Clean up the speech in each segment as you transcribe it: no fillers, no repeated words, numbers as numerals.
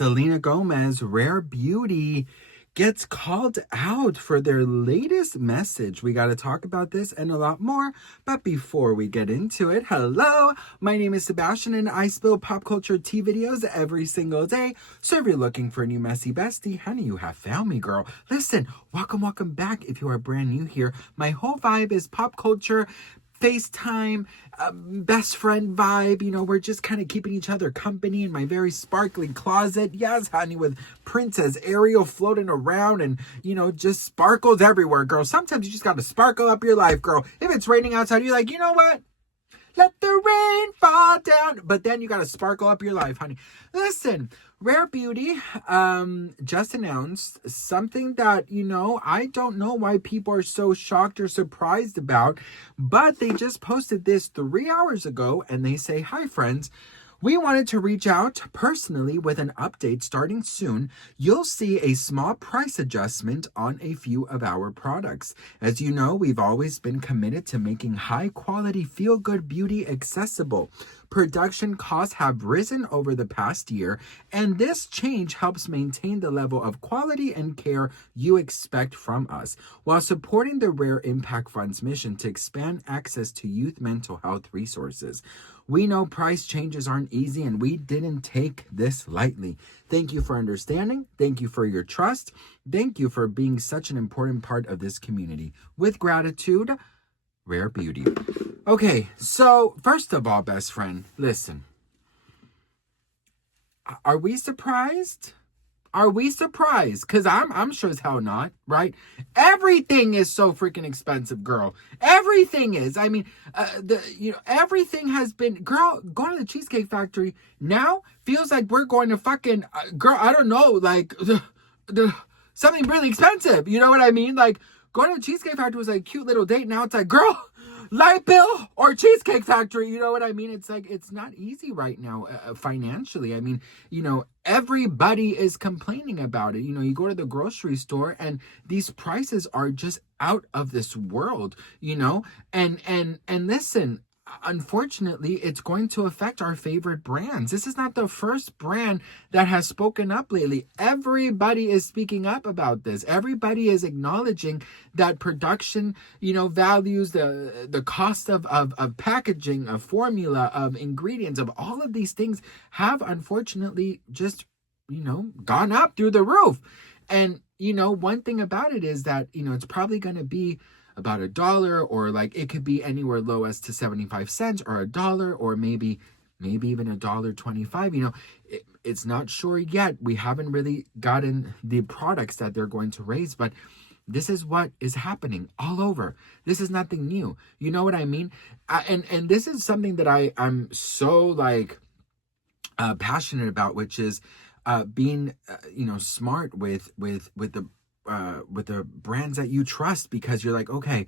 Selena Gomez, Rare Beauty, gets called out for their latest message. We got to talk about this and a lot more. But before we get into it, hello, my name is Sebastian and I spill pop culture tea videos every single day. So if you're looking for a new messy bestie, honey, you have found me, girl. Listen, welcome back. If you are brand new here, my whole vibe is pop culture, FaceTime, best friend vibe. You know, we're just kind of keeping each other company in my very sparkling closet. Yes, honey, with Princess Ariel floating around and, you know, just sparkles everywhere, girl. Sometimes you just got to sparkle up your life, girl. If it's raining outside, you're like, you know what? Let the rain fall down. But then you got to sparkle up your life, honey. Listen, Rare Beauty just announced something that, you know, I don't know why people are so shocked or surprised about, but they just posted this 3 hours ago and they say, hi, friends. We wanted to reach out personally with an update starting soon. You'll see a small price adjustment on a few of our products. As you know, we've always been committed to making high quality feel-good beauty accessible. Production costs have risen over the past year, and this change helps maintain the level of quality and care you expect from us, while supporting the Rare Impact Fund's mission to expand access to youth mental health resources. We know price changes aren't easy, and we didn't take this lightly. Thank you for understanding. Thank you for your trust. Thank you for being such an important part of this community. With gratitude, Rare Beauty. Okay, so first of all, best friend, listen. Are we surprised? Are we surprised? Because I'm sure as hell not, right? Everything is so freaking expensive, girl. Everything is. I mean, everything has been, girl, going to the Cheesecake Factory now feels like we're going to fucking, girl, I don't know, like, something really expensive. You know what I mean? Like, going to the Cheesecake Factory was like a cute little date. Now it's like, girl, light bill or Cheesecake Factory. You know what I mean? It's like, it's not easy right now financially. I mean, you know, everybody is complaining about it. You know, you go to the grocery store and these prices are just out of this world, you know, and listen, unfortunately, it's going to affect our favorite brands. This is not the first brand that has spoken up lately. Everybody is speaking up about this. Everybody is acknowledging that production, you know, values, the cost of packaging, of formula, of ingredients, of all of these things have unfortunately just, you know, gone up through the roof. And, you know, one thing about it is that, you know, it's probably going to be about $1, or like it could be anywhere low as to 75 cents or $1, or maybe even $1.25. You know, it's not sure yet. We haven't really gotten the products that they're going to raise, but this is what is happening all over. This is nothing new. You know what I mean? And this is something that I'm so like passionate about, which is being you know, smart with the brands that you trust, because you're like, okay,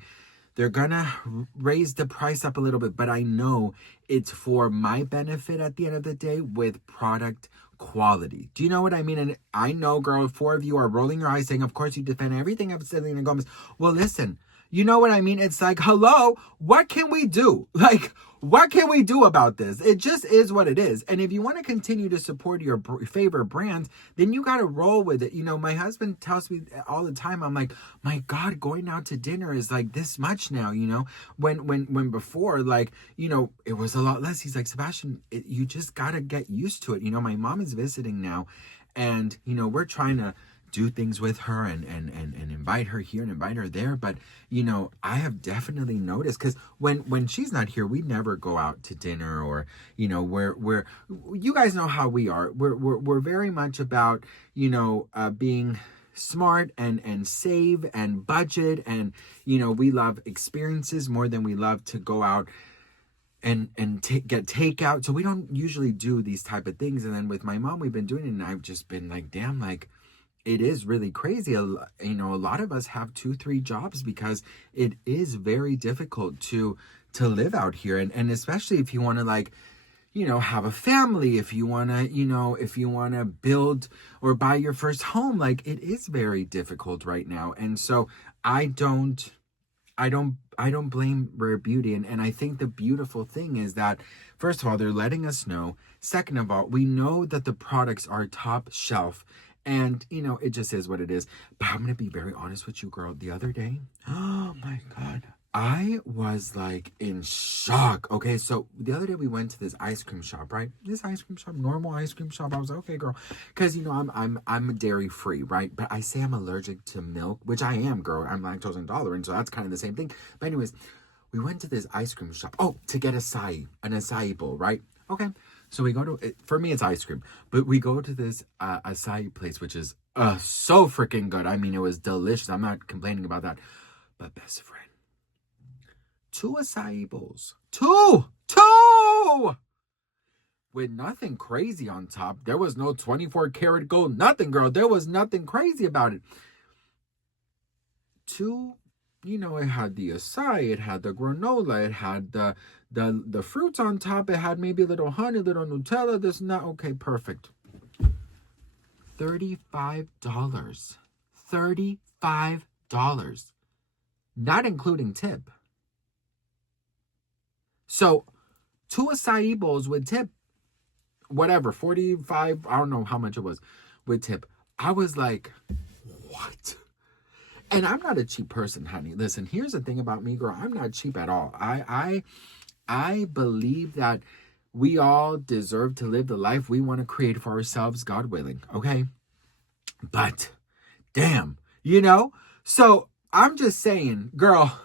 they're gonna raise the price up a little bit, but I know it's for my benefit at the end of the day with product quality. Do you know what I mean? And I know, girl, 4 of you are rolling your eyes saying, of course you defend everything of Selena Gomez. Well, listen, you know what I mean? It's like, hello, what can we do? Like, what can we do about this? It just is what it is. And if you want to continue to support your favorite brands, then you got to roll with it. You know, my husband tells me all the time, I'm like, my God, going out to dinner is like this much now, you know, when before, like, you know, it was a lot less. He's like, Sebastian, you just got to get used to it. You know, my mom is visiting now, and, you know, we're trying to do things with her and invite her here and invite her there. But, you know, I have definitely noticed, because when she's not here, we never go out to dinner, or, you know, we're you guys know how we are. We're very much about, you know, being smart and save and budget. And, you know, we love experiences more than we love to go out and get takeout. So we don't usually do these type of things. And then with my mom, we've been doing it, and I've just been like, damn, like, it is really crazy. You know, a lot of us have 2-3 jobs because it is very difficult to live out here. And especially if you want to, like, you know, have a family, if you want to, you know, if you want to build or buy your first home, like, it is very difficult right now. And so I don't I don't blame Rare Beauty. And I think the beautiful thing is that, first of all, they're letting us know. Second of all, we know that the products are top shelf. And, it just is what it is. But I'm going to be very honest with you, girl. The other day, oh my God, I was like in shock. Okay, so the other day we went to this ice cream shop, right? This ice cream shop, normal ice cream shop. I was like, okay, girl, because I'm dairy free, right? But I say I'm allergic to milk, which I am, girl. I'm lactose intolerant, so that's kind of the same thing. But anyways, we went to this ice cream shop. Oh, to get an acai bowl, right? Okay, so we go to. For me, it's ice cream, but we go to this acai place, which is so freaking good. I mean, it was delicious. I'm not complaining about that. But best friend, two acai bowls. Two! With nothing crazy on top. There was no 24 karat gold, nothing, girl. There was nothing crazy about it. Two, it had the acai, it had the granola, it had the fruits on top, it had maybe a little honey, a little Nutella, this and that. Okay, perfect. $35. $35. Not including tip. So, two acai bowls with tip, whatever, 45, I don't know how much it was with tip. I was like, what? And I'm not a cheap person, honey. Listen, here's the thing about me, girl. I'm not cheap at all. I believe that we all deserve to live the life we want to create for ourselves, God willing, okay? But, damn, So, I'm just saying, girl,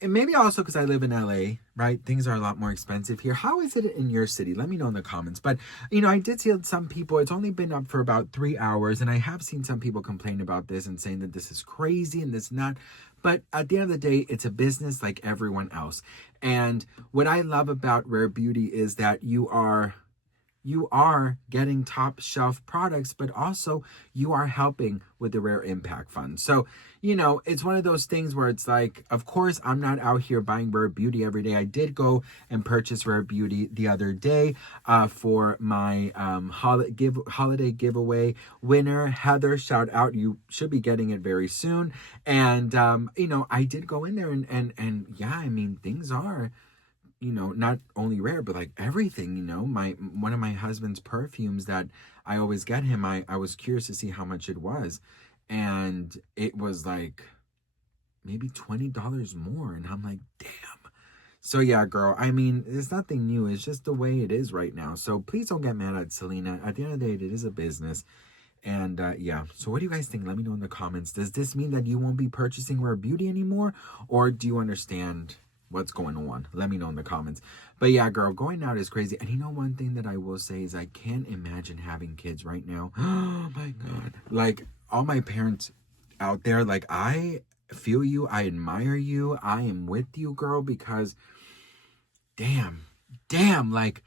and maybe also because I live in LA, right? Things are a lot more expensive here. How is it in your city? Let me know in the comments. But, I did see some people, it's only been up for about 3 hours. And I have seen some people complain about this and saying that this is crazy and this not. But at the end of the day, it's a business like everyone else. And what I love about Rare Beauty is that you are getting top shelf products, but also you are helping with the Rare Impact Fund. So, it's one of those things where it's like, of course, I'm not out here buying Rare Beauty every day. I did go and purchase Rare Beauty the other day for my holiday giveaway winner, Heather. Shout out. You should be getting it very soon. And, I did go in there and yeah, I mean, things are, not only Rare, but like everything, one of my husband's perfumes that I always get him, I was curious to see how much it was. And it was like maybe $20 more. And I'm like, damn. So yeah, girl, I mean, it's nothing new. It's just the way it is right now. So please don't get mad at Selena. At the end of the day, it is a business. And yeah, so what do you guys think? Let me know in the comments. Does this mean that you won't be purchasing Rare Beauty anymore? Or do you understand what's going on? Let me know in the comments. But yeah, girl, going out is crazy. And one thing that I will say is I can't imagine having kids right now. Oh my God. Like all my parents out there, like I feel you. I admire you. I am with you, girl, because damn, like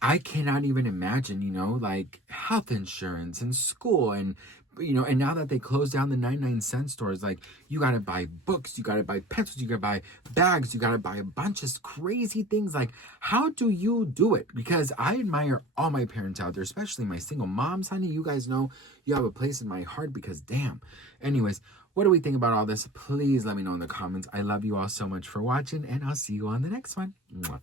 I cannot even imagine, like health insurance and school and now that they closed down the 99-cent stores, like you got to buy books, you got to buy pencils, you got to buy bags, you got to buy a bunch of crazy things. Like, how do you do it? Because I admire all my parents out there, especially my single moms, honey. You guys know you have a place in my heart because damn. Anyways, what do we think about all this? Please let me know in the comments. I love you all so much for watching and I'll see you on the next one. Mwah.